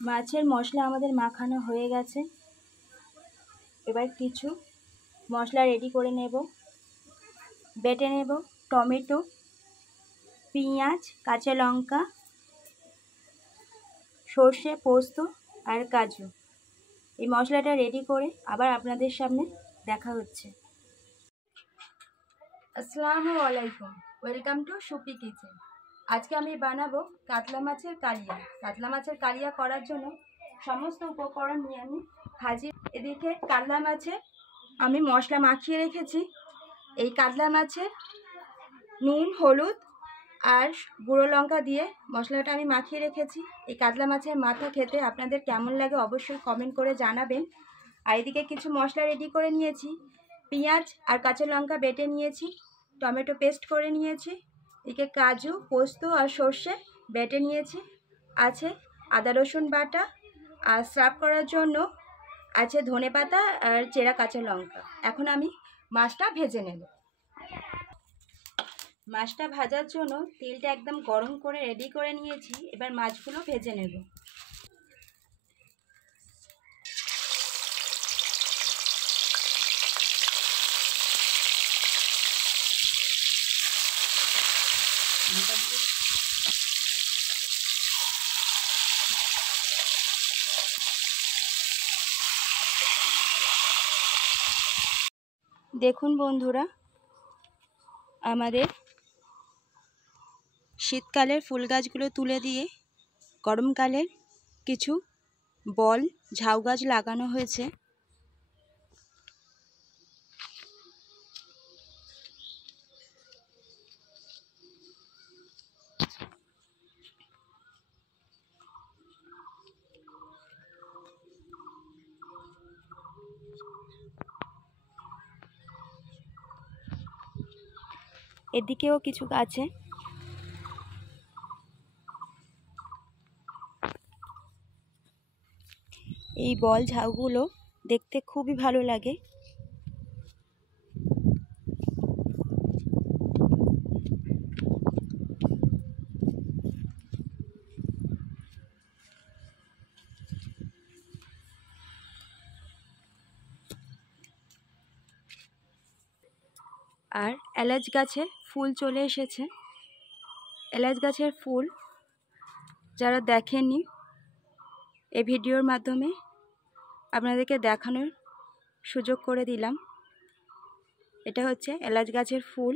মাছের মশলা আমাদের মাখানো হয়ে গেছে। এবার কিছু মশলা রেডি করে নেব। বেটে নেব টমেটো, পেঁয়াজ, কাঁচা লঙ্কা, সর্ষে, পোস্ত আর কাজু। এই মশলাটা রেডি করে আবার আপনাদের সামনে দেখা হচ্ছে। আসসালামু আলাইকুম, ওয়েলকাম টু সুপি কিচেন। আজকে আমি বানাবো কাতলা মাছের কালিয়া। কাতলা মাছের কালিয়া করার জন্য সমস্ত উপকরণ নিয়ে আমি হাজির। এদিকে কাতলা মাছে আমি মশলা মাখিয়ে রেখেছি। এই কাতলা মাছে নুন, হলুদ আর গুঁড়ো লঙ্কা দিয়ে মশলাটা আমি মাখিয়ে রেখেছি। এই কাতলা মাছের মাথা খেতে আপনাদের কেমন লাগে অবশ্যই কমেন্ট করে জানাবেন। আর এদিকে কিছু মশলা রেডি করে নিয়েছি। পেঁয়াজ আর কাঁচা লঙ্কা বেটে নিয়েছি, টমেটো পেস্ট করে নিয়েছি, এদিকে কাজু, পোস্ত আর সর্ষে বেটে নিয়েছি, আছে আদা রসুন বাটা, আর সার্ভ করার জন্য আছে ধনেপাতা আর চেরা কাঁচা লঙ্কা। এখন আমি মাছটা ভেজে নেব। মাছটা ভাজার জন্য তেলটা একদম গরম করে রেডি করে নিয়েছি। এবার মাছগুলো ভেজে নেব। দেখুন বন্ধুরা, আমাদের শীতকালের ফুল গাছগুলো তুলে দিয়ে গরমকালের কিছু বল ঝাউ গাছ লাগানো হয়েছে। এদিকেও কিছু আছে। এই বল ঝাউগুলো দেখতে খুবই ভালো লাগে। আর এলাচ গাছে ফুল চলে এসেছে। এলাচ গাছের ফুল যারা দেখেননি, এই ভিডিওর মাধ্যমে আপনাদেরকে দেখানোর সুযোগ করে দিলাম। এটা হচ্ছে এলাচ গাছের ফুল।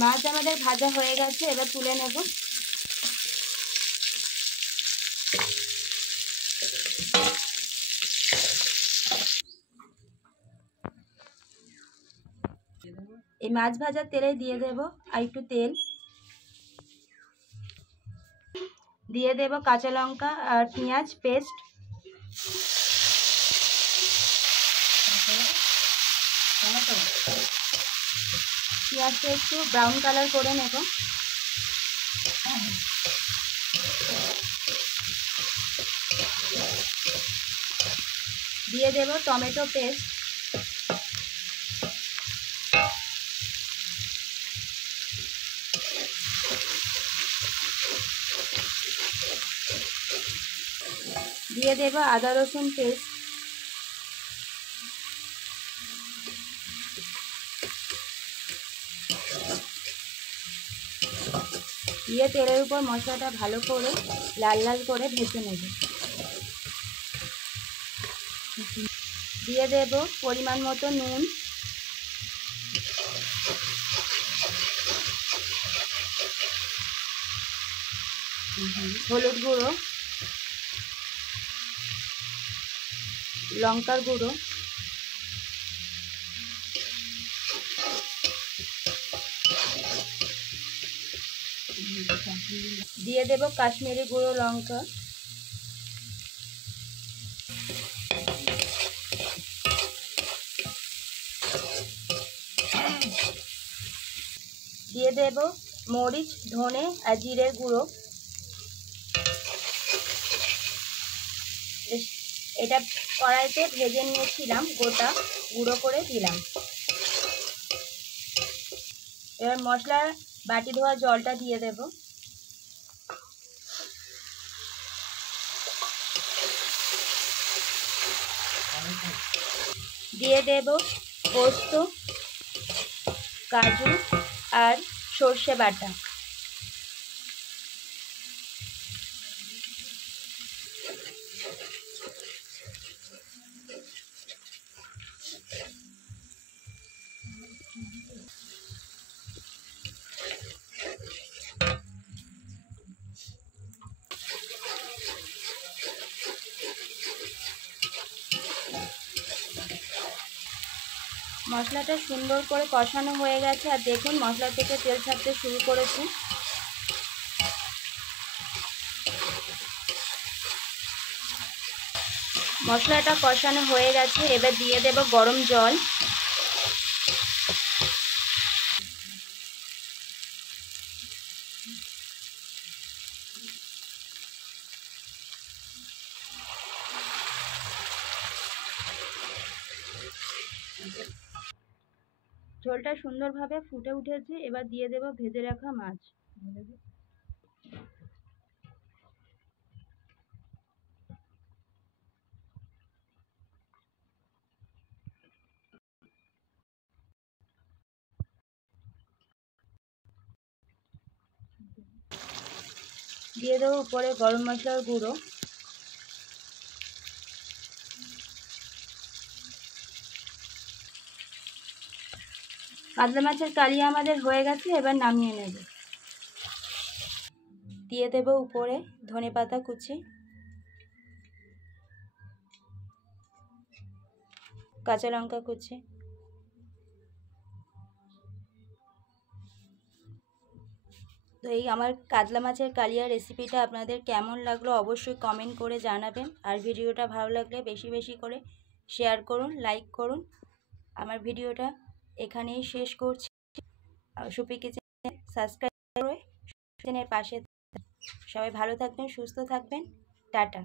মাছ আমাদের ভাজা হয়ে গেছে, এবার তুলে নেব। এই মাছ ভাজার তেলে দিয়ে দেব আর একটু তেল, দিয়ে দেব কাঁচা লঙ্কা আর পেঁয়াজ পেস্ট, পেঁয়াজটা একটু ব্রাউন কালার করে নেব। দিয়ে দেব টমেটো পেস্ট, দিয়ে দেব আদা রসুন পেস্ট, দিয়ে তেলের উপর মশলাটা ভালো করে লাল লাল করে ভেজে নেব। দিয়ে দেব পরিমাণ মতো নুন, হলুদ গুঁড়ো, লঙ্কার গুঁড়ো, দিয়ে দেব কাশ্মীরি গুঁড়ো লঙ্কা, দিয়ে দেব মরিচ, ধনে আর জিরের গুঁড়ো। এটা কড়াইতে ভেজে নিয়েছিলাম, গোটা গুঁড়ো করে দিলাম। এবার মশলার বাটি ধোয়া জলটা দিয়ে দেব। দিয়ে দেব পোস্ত, কাজু আর সর্ষে বাটা। মশলাটা সুন্দর করে কষানো হয়ে গেছে, আর দেখুন মশলা থেকে তেল ছাড়তে শুরু করেছে। মশলাটা কষানো হয়ে গেছে, এবার দিয়ে দেব গরম জল। ঝোলটা সুন্দরভাবে ফুটে উঠেছে, এবার দিয়ে দেব ভেজে রাখা মাছ। দিয়ে দেবো উপরে গরম মশলার গুঁড়ো। কাতলা মাছের কালিয়া আমাদের হয়ে গেছে, এবার নামিয়ে নেব। দিয়ে দেব উপরে ধনেপাতা কুচি, কাঁচা লঙ্কা কুচি, তো এই আমার কাতলা মাছের কালিয়া রেসিপিটা আপনাদের কেমন লাগলো অবশ্যই কমেন্ট করে জানাবেন। আর ভিডিওটা ভালো লাগলে বেশি বেশি করে শেয়ার করুন, লাইক করুন। আমার ভিডিওটা এখানেই শেষ করছি। সুপি কিচেন সাবস্ক্রাইব করে কিচেনের পাশে। সবাই ভালো থাকবেন, সুস্থ থাকবেন। টাটা।